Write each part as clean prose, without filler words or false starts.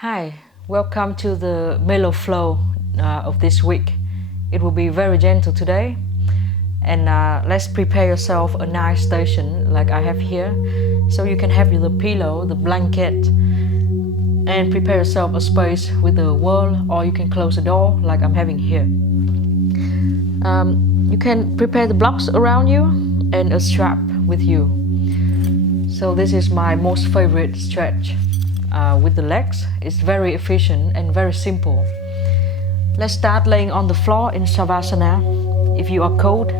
Hi, welcome to the mellow flow of this week. It will be very gentle today, and let's prepare yourself a nice station like I have here, so you can have the pillow, the blanket, and prepare yourself a space with the wall, or you can close the door like I'm having here. You can prepare the blocks around you and a strap with you. So this is my most favorite stretch. With the legs. It's very efficient and very simple. Let's start laying on the floor in Savasana. If you are cold,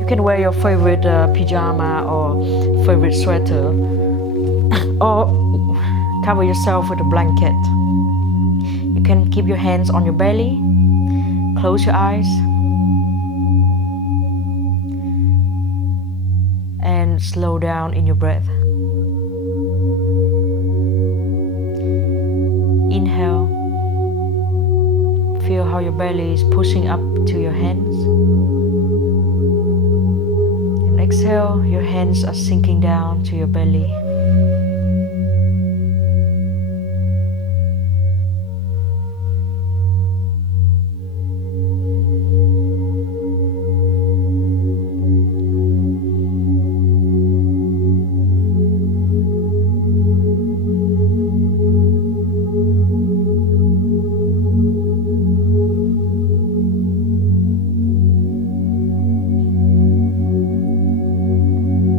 you can wear your favorite pyjama or favorite sweater or cover yourself with a blanket. You can keep your hands on your belly, close your eyes, and slow down in your breath. Inhale, feel how your belly is pushing up to your hands. And exhale, your hands are sinking down to your belly.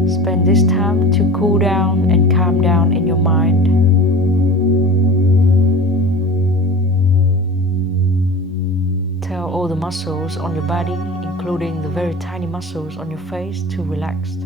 Spend this time to cool down and calm down in your mind. Tell all the muscles on your body, including the very tiny muscles on your face, to relax.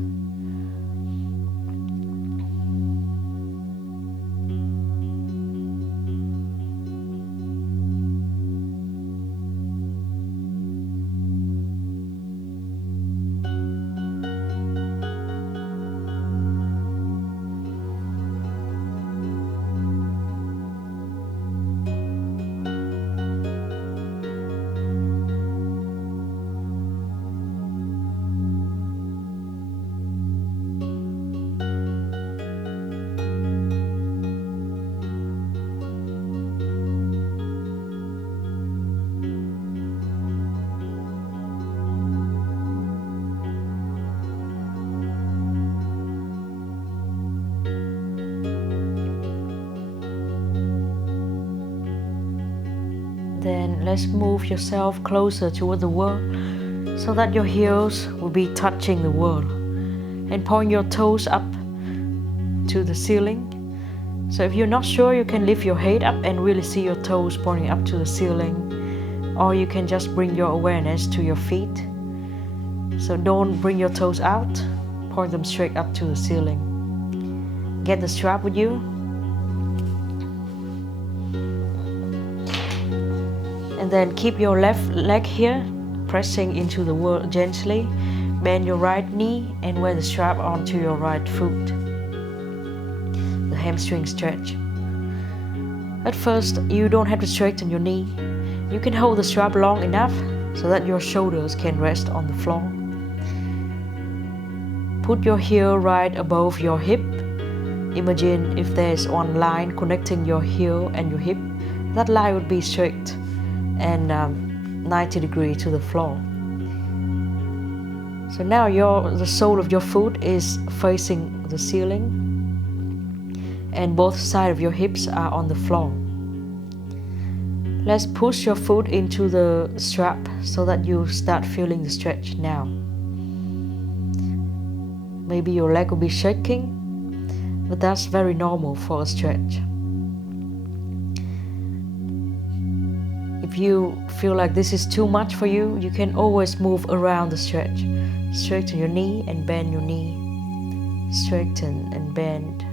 Then let's move yourself closer toward the wall so that your heels will be touching the wall, and point your toes up to the ceiling. So if you're not sure, you can lift your head up and really see your toes pointing up to the ceiling, or you can just bring your awareness to your feet. So don't bring your toes out, point them straight up to the ceiling. Get the strap with you. And then keep your left leg here, pressing into the wall gently. Bend your right knee and wear the strap onto your right foot. The hamstring stretch. At first, you don't have to straighten your knee. You can hold the strap long enough so that your shoulders can rest on the floor. Put your heel right above your hip. Imagine if there's one line connecting your heel and your hip. That line would be straight and 90 degrees to the floor. So now the sole of your foot is facing the ceiling, and both sides of your hips are on the floor. Let's push your foot into the strap so that you start feeling the stretch now. Maybe your leg will be shaking, but that's very normal for a stretch. If you feel like this is too much for you, you can always move around the stretch. Straighten your knee and bend your knee. Straighten and bend.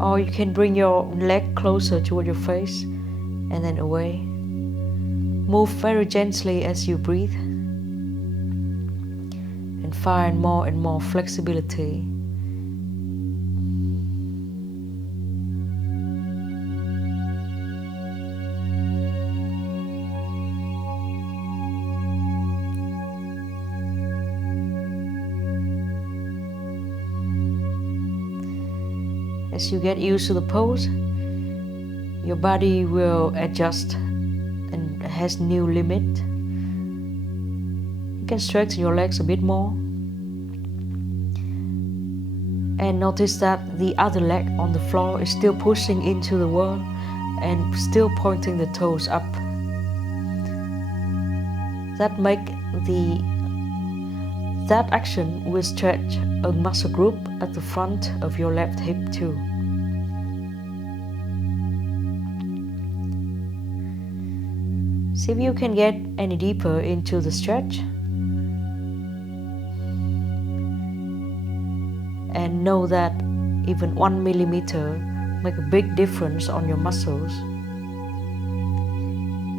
Or you can bring your leg closer toward your face and then away. Move very gently as you breathe. And find more and more flexibility. As you get used to the pose, Your body will adjust and has new limit. You can stretch your legs a bit more. And notice that the other leg on the floor is still pushing into the wall and still pointing the toes up. That action will stretch a muscle group at the front of your left hip too. See if you can get any deeper into the stretch. And know that even 1 millimeter make a big difference on your muscles.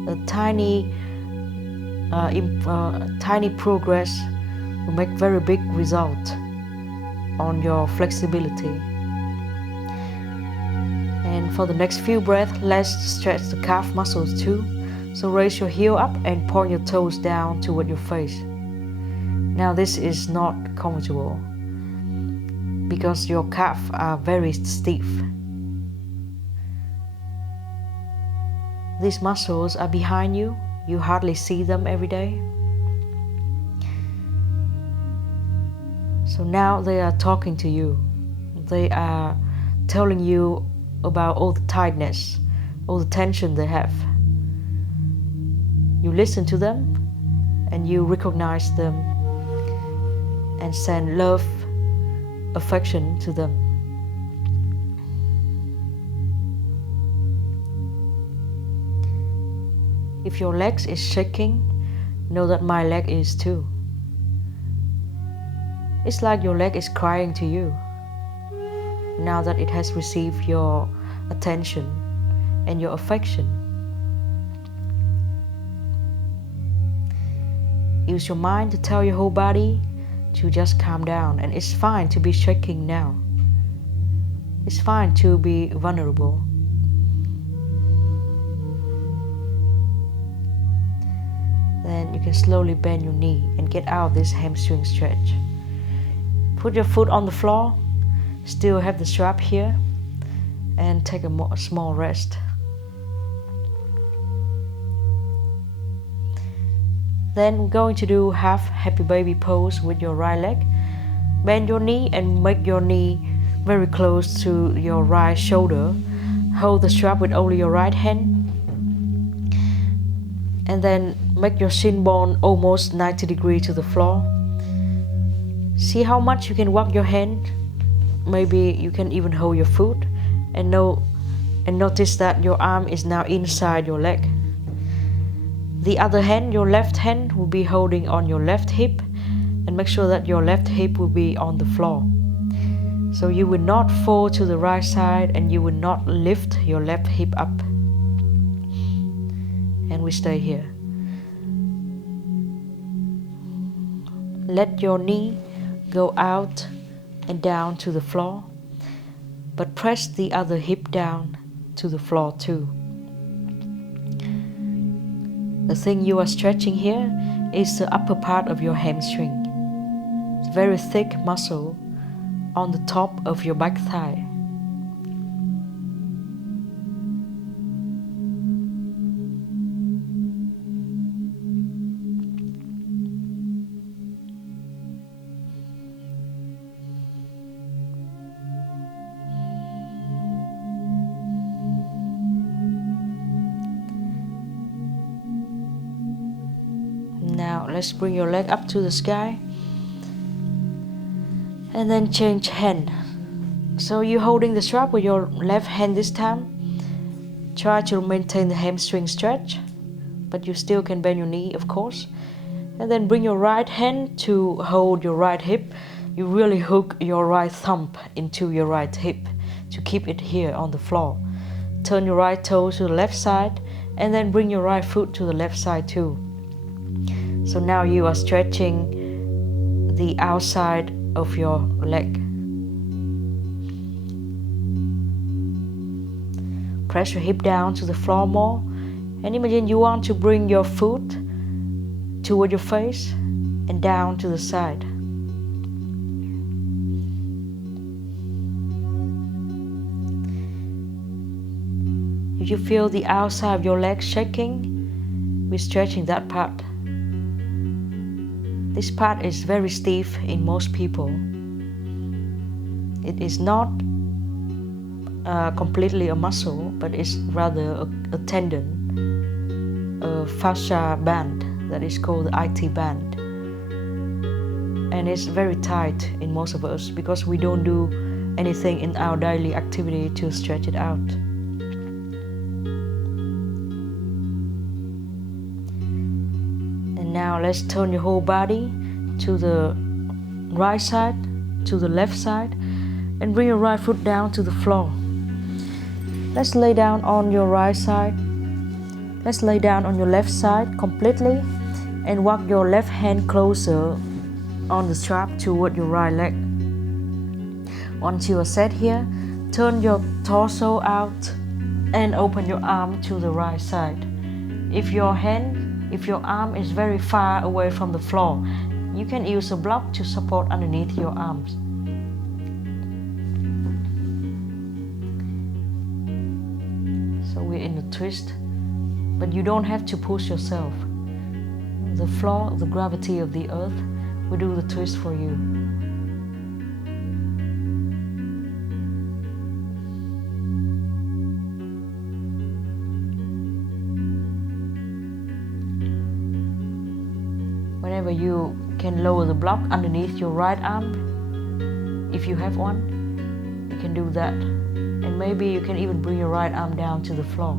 A tiny progress will make very big result on your flexibility. And for the next few breaths, let's stretch the calf muscles too. So raise your heel up and point your toes down toward your face. Now this is not comfortable because your calf are very stiff. These muscles are behind you. You hardly see them every day. So now they are talking to you. They are telling you about all the tightness, all the tension they have. You listen to them and you recognize them and send love, affection to them. If your legs is shaking, know that my leg is too. It's like your leg is crying to you now that it has received your attention and your affection. Use your mind to tell your whole body to just calm down, and it's fine to be shaking now. It's fine to be vulnerable. Then you can slowly bend your knee and get out of this hamstring stretch. Put your foot on the floor, still have the strap here, and take a small rest. Then we're going to do half happy baby pose with your right leg. Bend your knee and make your knee very close to your right shoulder. Hold the strap with only your right hand. And then make your shin bone almost 90 degrees to the floor. See how much you can walk your hand. Maybe you can even hold your foot and notice that your arm is now inside your leg. The other hand, your left hand, will be holding on your left hip, and make sure that your left hip will be on the floor. So you will not fall to the right side and you will not lift your left hip up. And we stay here. Let your knee go out and down to the floor, but press the other hip down to the floor too. The thing you are stretching here is the upper part of your hamstring. It's a very thick muscle on the top of your back thigh. Now let's bring your leg up to the sky and then change hand. So you're holding the strap with your left hand this time. Try to maintain the hamstring stretch, but you still can bend your knee, of course. And then bring your right hand to hold your right hip. You really hook your right thumb into your right hip to keep it here on the floor. Turn your right toe to the left side and then bring your right foot to the left side too. So now you are stretching the outside of your leg. Press your hip down to the floor more and imagine you want to bring your foot toward your face and down to the side. If you feel the outside of your legs shaking, we're stretching that part. This part is very stiff in most people. It is not completely a muscle, but it's rather a tendon, a fascia band that is called the IT band. And it's very tight in most of us because we don't do anything in our daily activity to stretch it out. And now let's turn your whole body to the right side, to the left side, and bring your right foot down to the floor. Let's lay down on your right side. Let's lay down on your left side completely and walk your left hand closer on the strap toward your right leg. Once you are set here, turn your torso out and open your arm to the right side. If your arm is very far away from the floor, you can use a block to support underneath your arms. So we're in a twist, but you don't have to push yourself. The floor, the gravity of the earth, will do the twist for you. Whenever you can lower the block underneath your right arm, if you have one, you can do that. And maybe you can even bring your right arm down to the floor.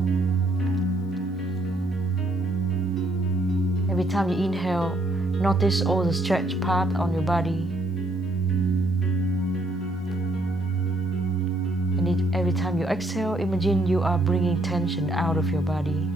Every time you inhale, notice all the stretch part on your body. And every time you exhale, imagine you are bringing tension out of your body.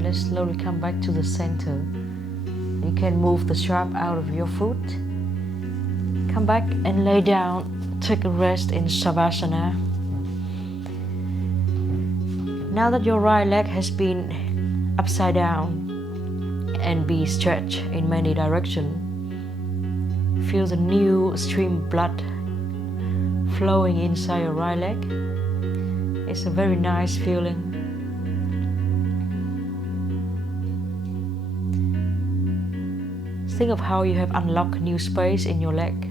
Let's slowly come back to the center. You can move the strap out of your foot. Come back and lay down. Take a rest in Savasana. Now that your right leg has been upside down and be stretched in many directions, feel the new stream blood flowing inside your right leg. It's a very nice feeling. Think of how you have unlocked new space in your leg.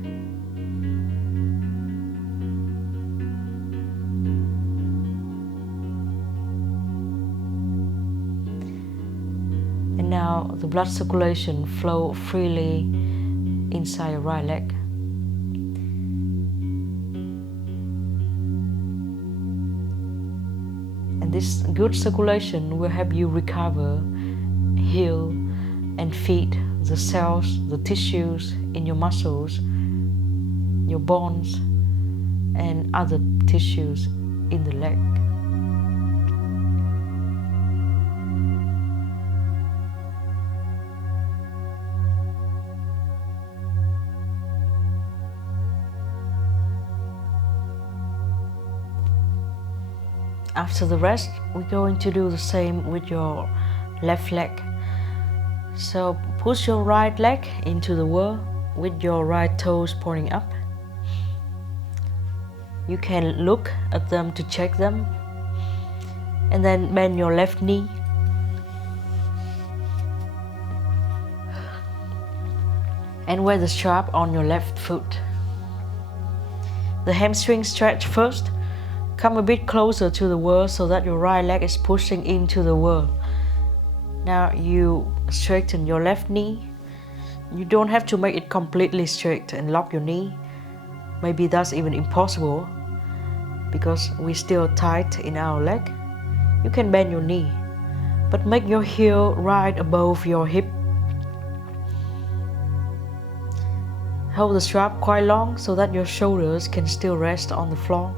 And now the blood circulation flow freely inside your right leg. And this good circulation will help you recover, heal, and feed the cells, the tissues in your muscles, your bones, and other tissues in the leg. After the rest, we're going to do the same with your left leg. So push your right leg into the wall with your right toes pointing up. You can look at them to check them. And then bend your left knee. And wear the strap on your left foot. The hamstring stretch first. Come a bit closer to the wall so that your right leg is pushing into the wall. Now you straighten your left knee. You don't have to make it completely straight and lock your knee. Maybe that's even impossible. because we're still tight in our leg, you can bend your knee, but make your heel right above your hip. Hold the strap quite long so that your shoulders can still rest on the floor.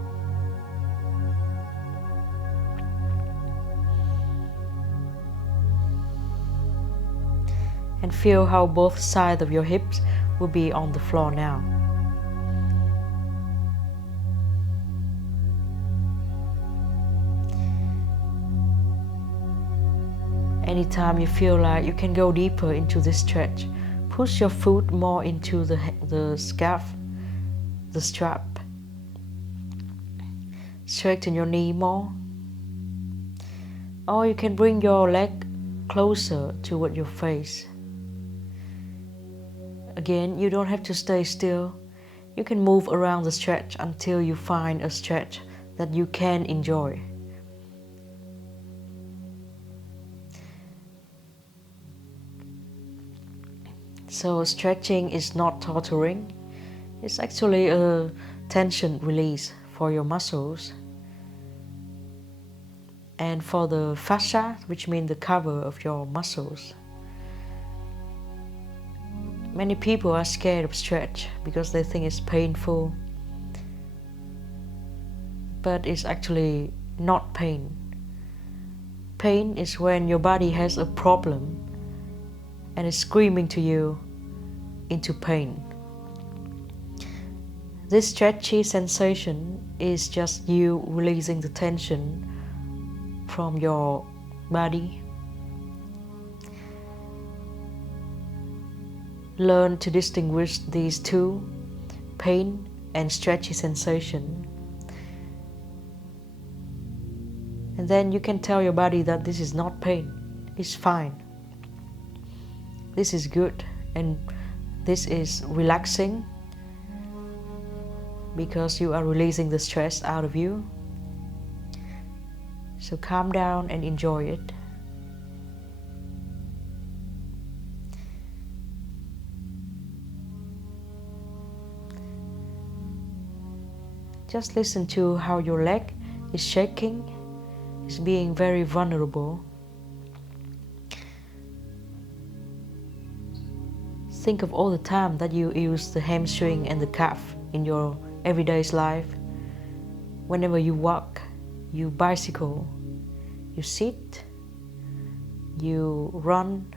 And feel how both sides of your hips will be on the floor now. Anytime you feel like you can go deeper into this stretch, push your foot more into the scarf, the strap. Straighten your knee more. Or you can bring your leg closer toward your face. Again, you don't have to stay still. You can move around the stretch until you find a stretch that you can enjoy. So stretching is not torturing. It's actually a tension release for your muscles. And for the fascia, which means the cover of your muscles. Many people are scared of stretch because they think it's painful. But it's actually not pain. Pain is when your body has a problem and is screaming to you into pain. This stretchy sensation is just you releasing the tension from your body. Learn to distinguish these two, pain and stretchy sensation. And then you can tell your body that this is not pain, it's fine. This is good and this is relaxing because you are releasing the stress out of you. So calm down and enjoy it. Just listen to how your leg is shaking, is being very vulnerable. Think of all the time that you use the hamstring and the calf in your everyday life. Whenever you walk, you bicycle, you sit, you run,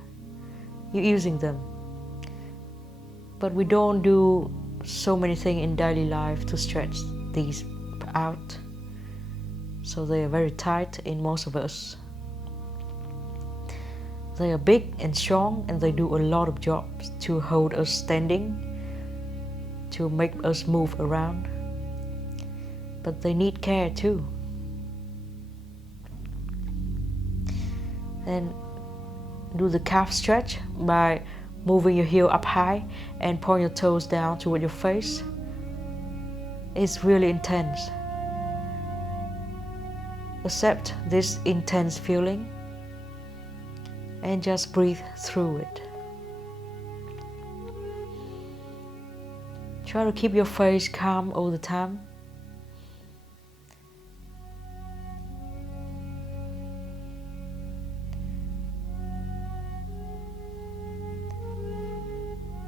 you're using them. But we don't do so many things in daily life to stretch these out. So they are very tight in most of us. They are big and strong and they do a lot of jobs to hold us standing, to make us move around. But they need care too. And do the calf stretch by moving your heel up high and point your toes down toward your face. It's really intense. Accept this intense feeling and just breathe through it. Try to keep your face calm all the time.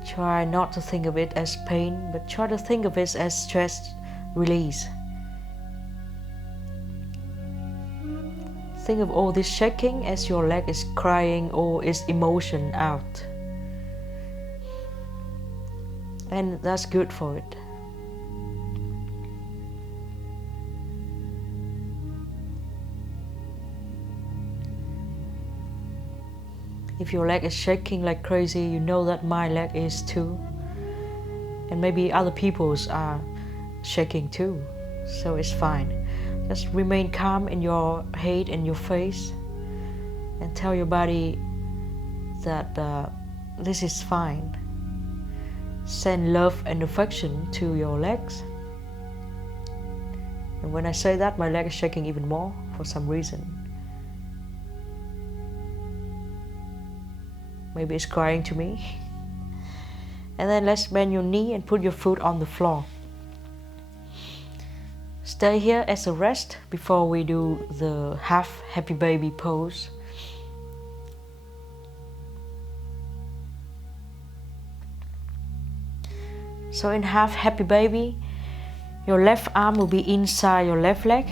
Try not to think of it as pain, but try to think of it as stress release. Think of all this shaking as your leg is crying all its emotion out. And that's good for it. If your leg is shaking like crazy, you know that my leg is too. And maybe other people's are shaking too, so it's fine. Just remain calm in your head and your face and tell your body that this is fine. Send love and affection to your legs. And when I say that, my leg is shaking even more for some reason. Maybe it's crying to me. And then let's bend your knee and put your foot on the floor. Stay here as a rest before we do the half happy baby pose. So in half happy baby, your left arm will be inside your left leg.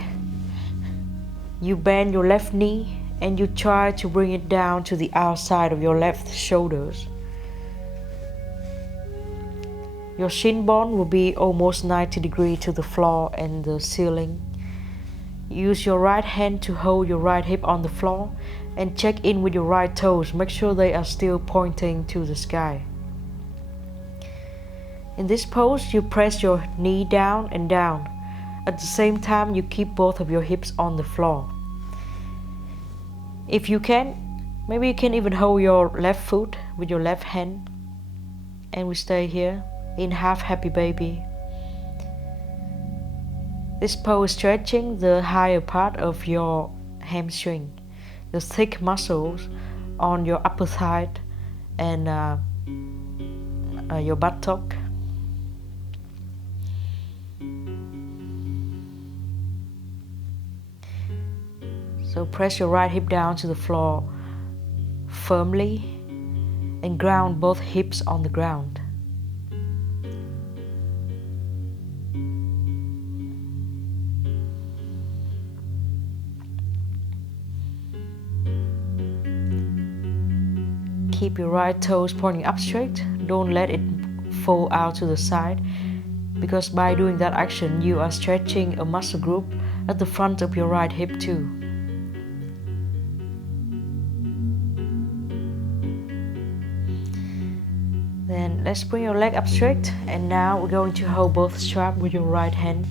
You bend your left knee and you try to bring it down to the outside of your left shoulders. Your shin bone will be almost 90 degrees to the floor and the ceiling. Use your right hand to hold your right hip on the floor and check in with your right toes. Make sure they are still pointing to the sky. In this pose, you press your knee down and down. At the same time, you keep both of your hips on the floor. If you can, maybe you can even hold your left foot with your left hand. And we stay here in half happy baby. This pose is stretching the higher part of your hamstring, the thick muscles on your upper thigh and your buttock. So press your right hip down to the floor firmly and ground both hips on the ground. Keep your right toes pointing up straight. Don't let it fall out to the side, because by doing that action you are stretching a muscle group at the front of your right hip too. Then let's bring your leg up straight, and now we're going to hold both straps with your right hand.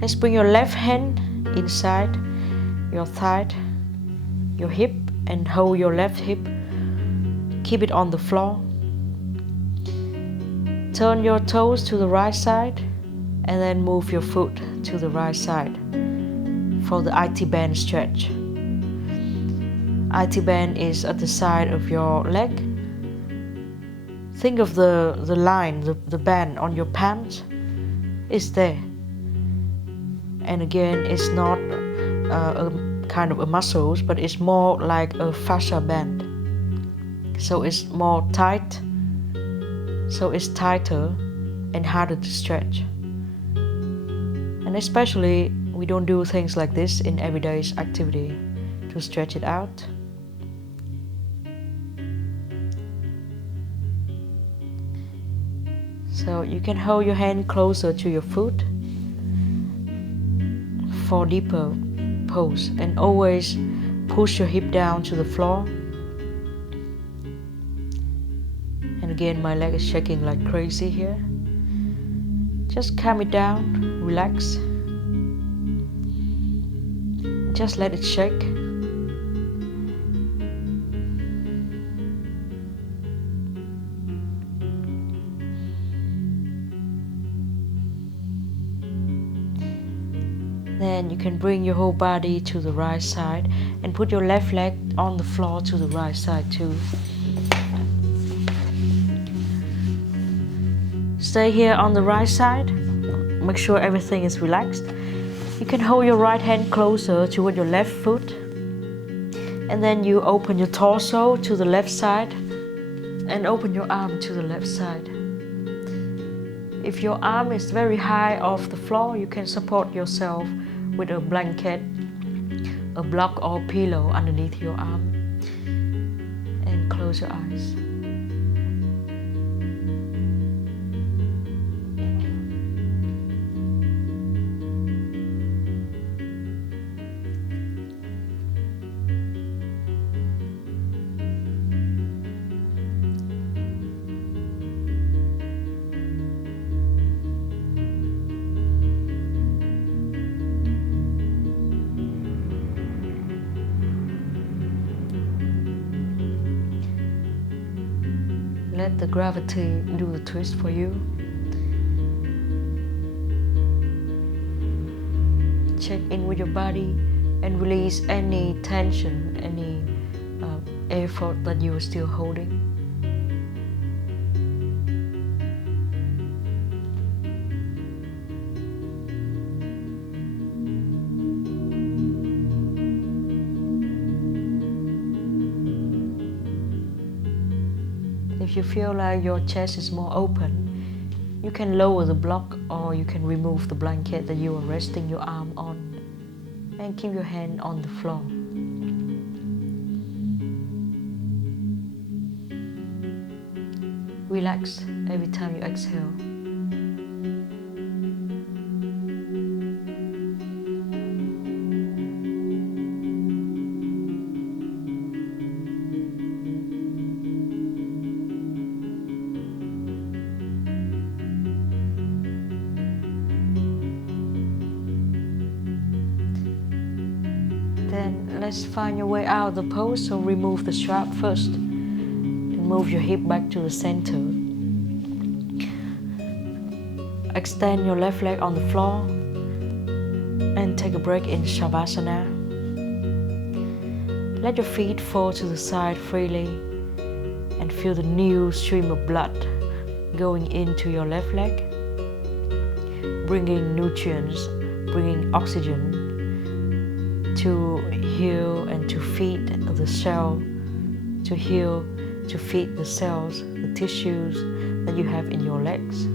Let's bring your left hand inside your thigh, your hip, and hold your left hip. Keep it on the floor. Turn your toes to the right side and then move your foot to the right side for the IT band stretch. IT band is at the side of your leg. Think of the line, the band on your palms is there. And again, it's not a kind of a muscles, but it's more like a fascia band. So it's more tight, so it's tighter and harder to stretch. And especially we don't do things like this in everyday activity to stretch it out. So you can hold your hand closer to your foot for deeper pose, and always push your hip down to the floor. And again, my leg is shaking like crazy here. Just calm it down, relax. Just let it shake. Then you can bring your whole body to the right side and put your left leg on the floor to the right side too. Stay here on the right side. Make sure everything is relaxed. You can hold your right hand closer toward your left foot. And then you open your torso to the left side and open your arm to the left side. If your arm is very high off the floor, you can support yourself with a blanket, a block or pillow underneath your arm, and close your eyes. Let the gravity do the twist for you. Check in with your body and release any tension, any effort that you are still holding. if you feel like your chest is more open, you can lower the block or you can remove the blanket that you are resting your arm on and keep your hand on the floor. Relax every time you exhale. Then let's find your way out of the pose. So remove the strap first and move your hip back to the center. Extend your left leg on the floor and take a break in Shavasana. Let your feet fall to the side freely and feel the new stream of blood going into your left leg, bringing nutrients, bringing oxygen to heal and to feed the cell, to heal, to feed the cells, the tissues that you have in your legs.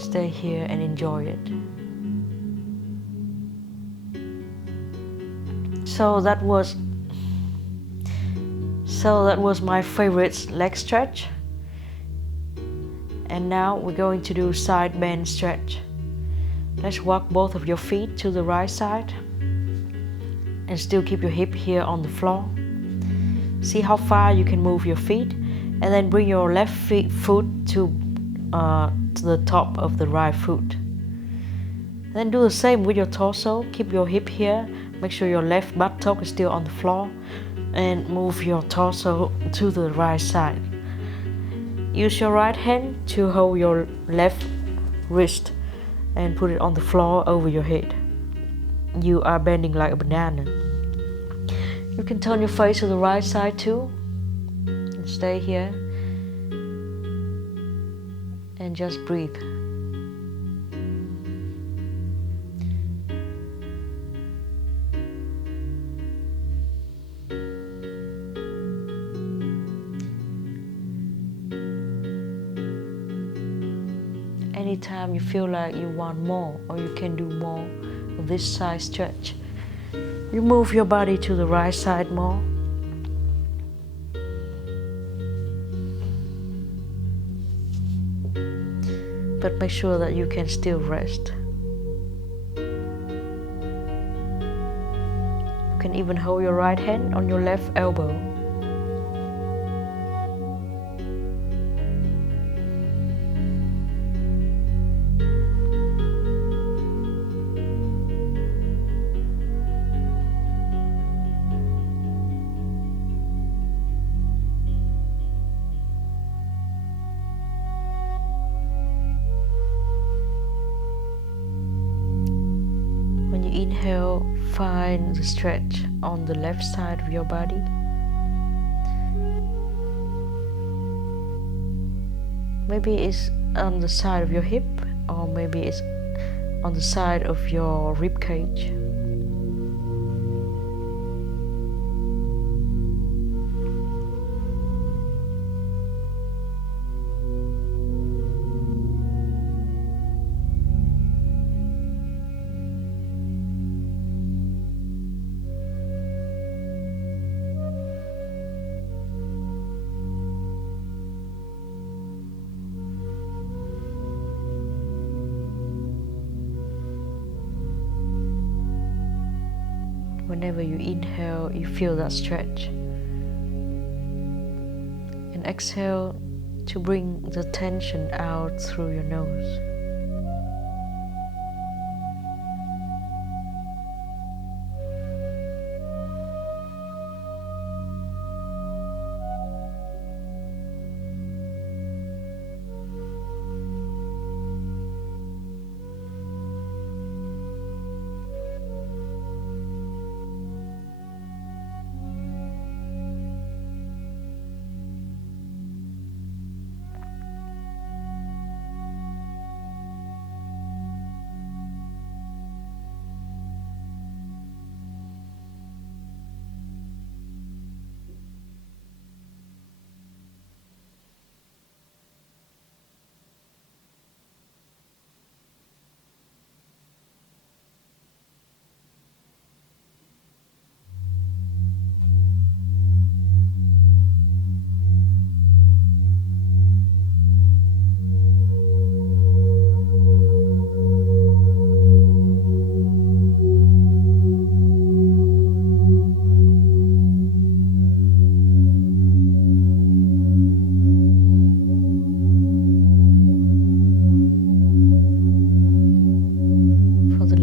Stay here and enjoy it. So that was my favorite leg stretch. And now we're going to do side bend stretch. Let's walk both of your feet to the right side and still keep your hip here on the floor. See how far you can move your feet, and then bring your left foot to the top of the right foot. Then do the same with your torso. Keep your hip here. Make sure your left buttock is still on the floor, and move your torso to the right side. Use your right hand to hold your left wrist and put it on the floor over your head. You are bending like a banana. You can turn your face to the right side too. And stay here and just breathe. Anytime you feel like you want more or you can do more of this side stretch, you move your body to the right side more. But make sure that you can still rest. You can even hold your right hand on your left elbow. Inhale, find the stretch on the left side of your body. Maybe it's on the side of your hip, or maybe it's on the side of your rib cage. Whenever you inhale, you feel that stretch. And exhale to bring the tension out through your nose.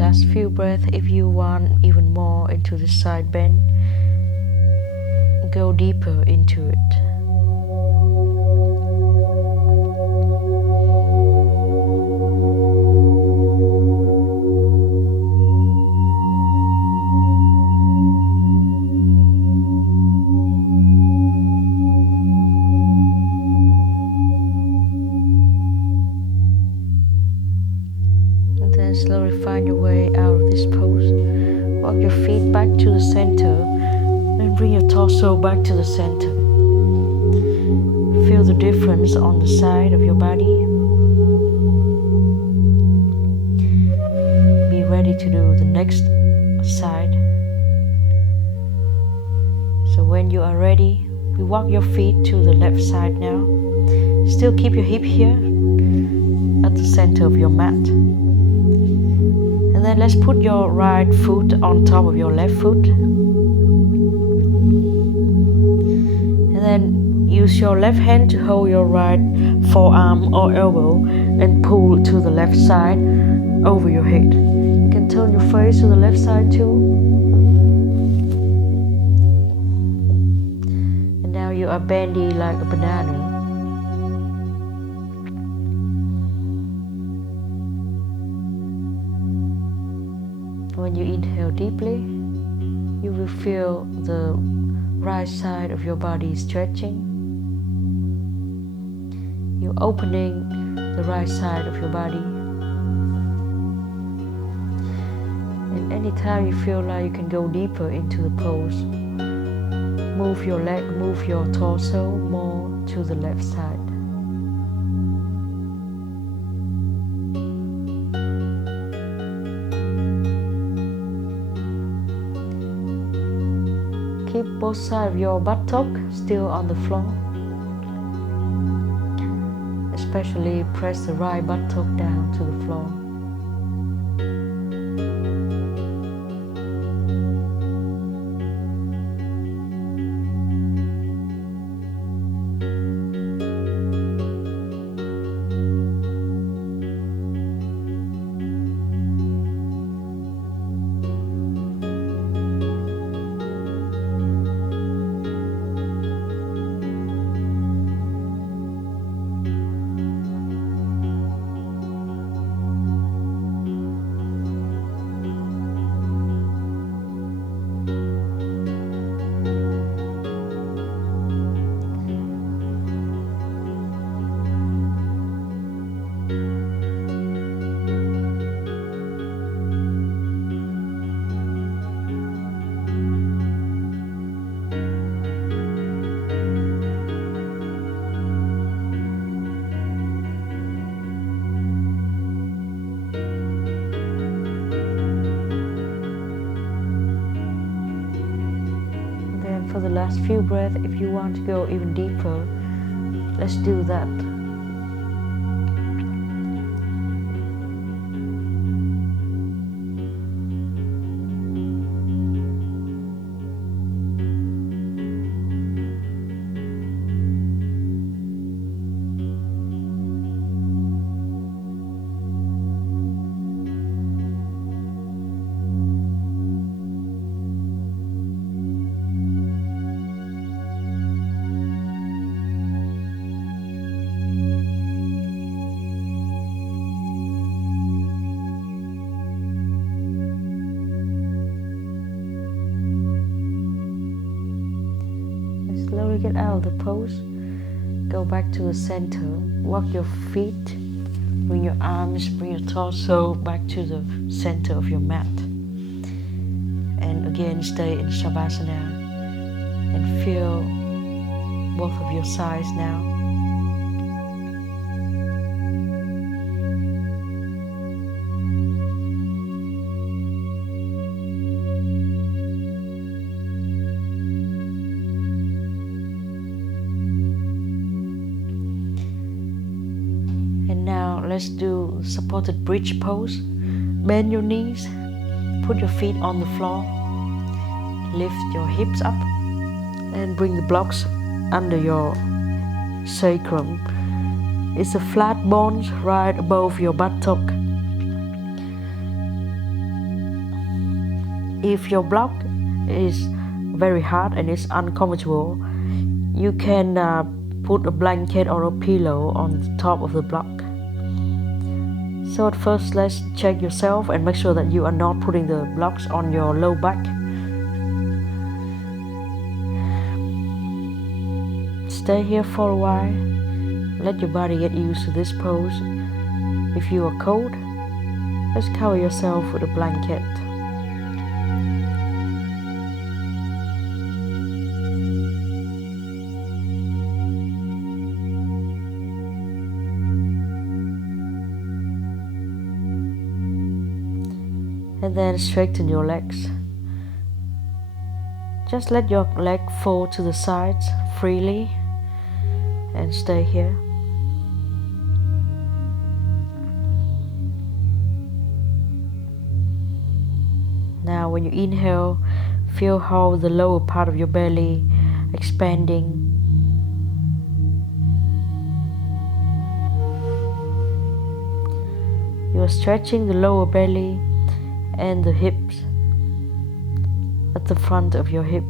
last few breaths, if you want even more into the side bend, go deeper into it. Slowly find your way out of this pose. Walk your feet back to the center and bring your torso back to the center. Feel the difference on the side of your body. Be ready to do the next side. So when you are ready, we walk your feet to the left side now. Still keep your hip here at the center of your mat. And then let's put your right foot on top of your left foot. And then use your left hand to hold your right forearm or elbow and pull to the left side over your head. You can turn your face to the left side too. And now you are bendy like a banana. When you inhale deeply, you will feel the right side of your body stretching. You're opening the right side of your body. And anytime you feel like you can go deeper into the pose, move your leg, move your torso more to the left side. Keep both sides of your buttock still on the floor. Especially press the right buttock down to the floor. For the last few breaths, if you want to go even deeper, let's do that. Slowly get out of the pose. Go back to the center. Walk your feet. Bring your arms, bring your torso back to the center of your mat. And again, stay in Shavasana and feel both of your sides now. Now let's do supported bridge pose. Bend your knees, put your feet on the floor, lift your hips up and bring the blocks under your sacrum. It's a flat bone right above your buttock. If your block is very hard and it's uncomfortable, you can put a blanket or a pillow on the top of the block. So at first, let's check yourself and make sure that you are not putting the blocks on your low back. Stay here for a while. Let your body get used to this pose. If you are cold, just cover yourself with a blanket. And then straighten your legs. Just let your leg fall to the sides freely and stay here. Now when you inhale, feel how the lower part of your belly expanding. You are stretching the lower belly and the hips at the front of your hip.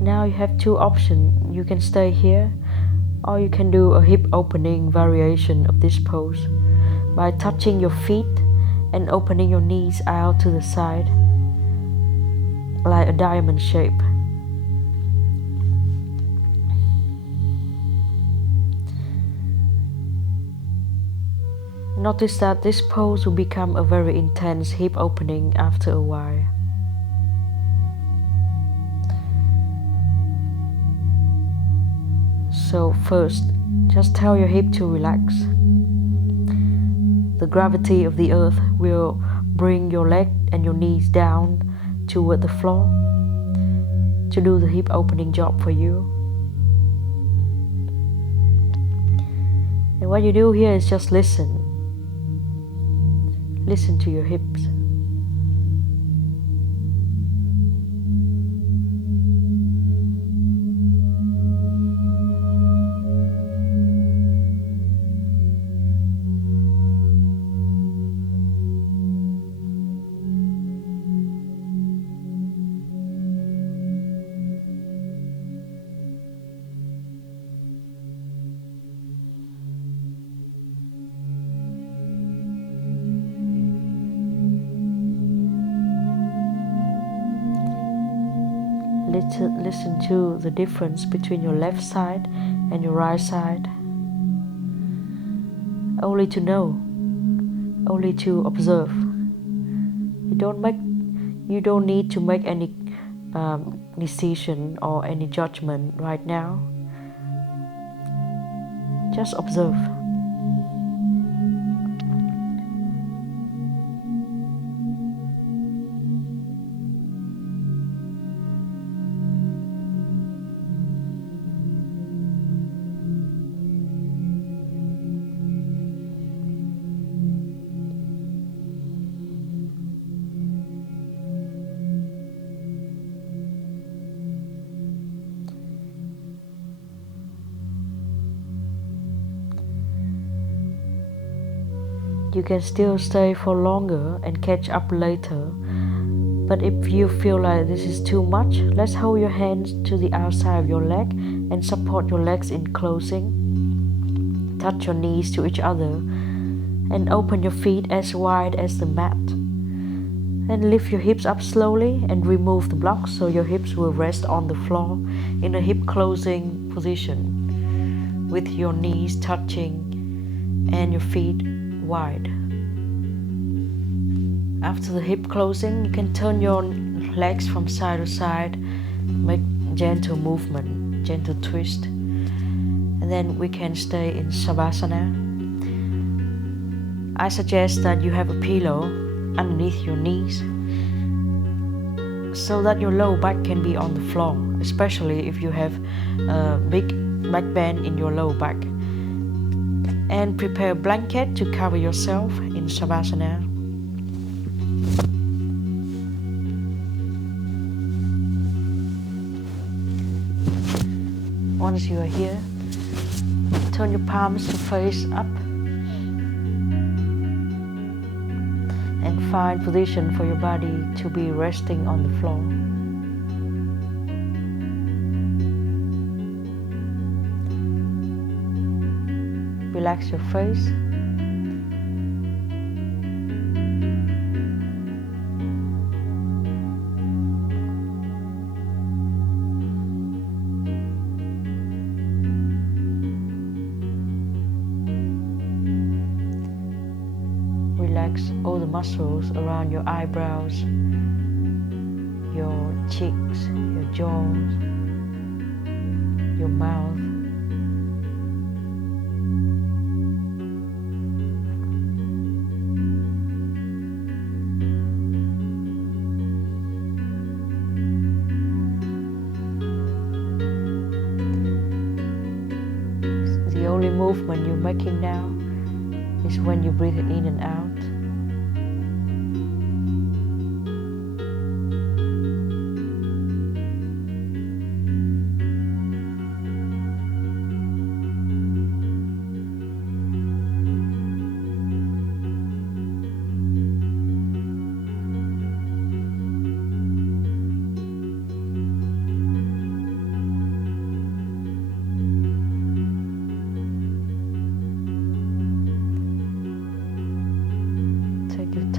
Now you have two options. You can stay here, or you can do a hip opening variation of this pose by touching your feet and opening your knees out to the side like a diamond shape. Notice that this pose will become a very intense hip opening after a while. So first, just tell your hip to relax. The gravity of the earth will bring your leg and your knees down toward the floor to do the hip opening job for you. And what you do here is just listen. Listen to your hips. Listen to the difference between your left side and your right side. Only to know, only to observe. You don't need to make any decision or any judgment right now. Just observe. You can still stay for longer and catch up later. But if you feel like this is too much, let's hold your hands to the outside of your leg and support your legs in closing. Touch your knees to each other and open your feet as wide as the mat. And lift your hips up slowly and remove the blocks so your hips will rest on the floor in a hip closing position with your knees touching and your feet wide. After the hip closing, you can turn your legs from side to side, make gentle movement, gentle twist, and then we can stay in Savasana. I suggest that you have a pillow underneath your knees so that your low back can be on the floor, especially if you have a big back bend in your low back. And prepare a blanket to cover yourself in Savasana. Once you are here, turn your palms to face up and find position for your body to be resting on the floor. Relax your face. Relax all the muscles around your eyebrows, your cheeks, your jaws, your mouth. The only movement you're making now is when you breathe in and out.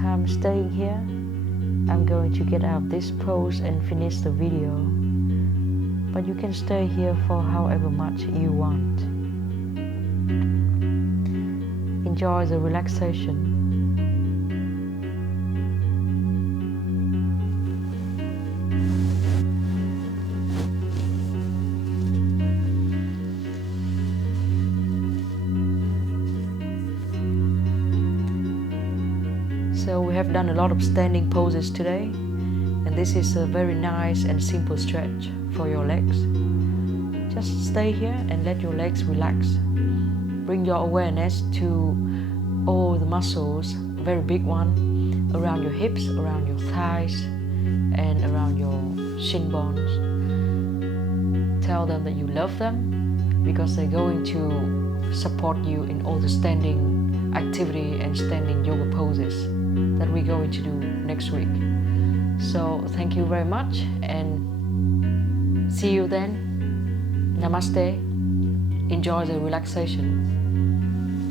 I'm staying here. I'm going to get out this pose and finish the video, but you can stay here for however much you want. Enjoy the relaxation. So we have done a lot of standing poses today, and this is a very nice and simple stretch for your legs. Just stay here and let your legs relax. Bring your awareness to all the muscles, very big one, around your hips, around your thighs, and around your shin bones. Tell them that you love them, because they're going to support you in all the standing activity and standing yoga poses that we're going to do next week. So thank you very much, and see you then. Namaste. Enjoy the relaxation.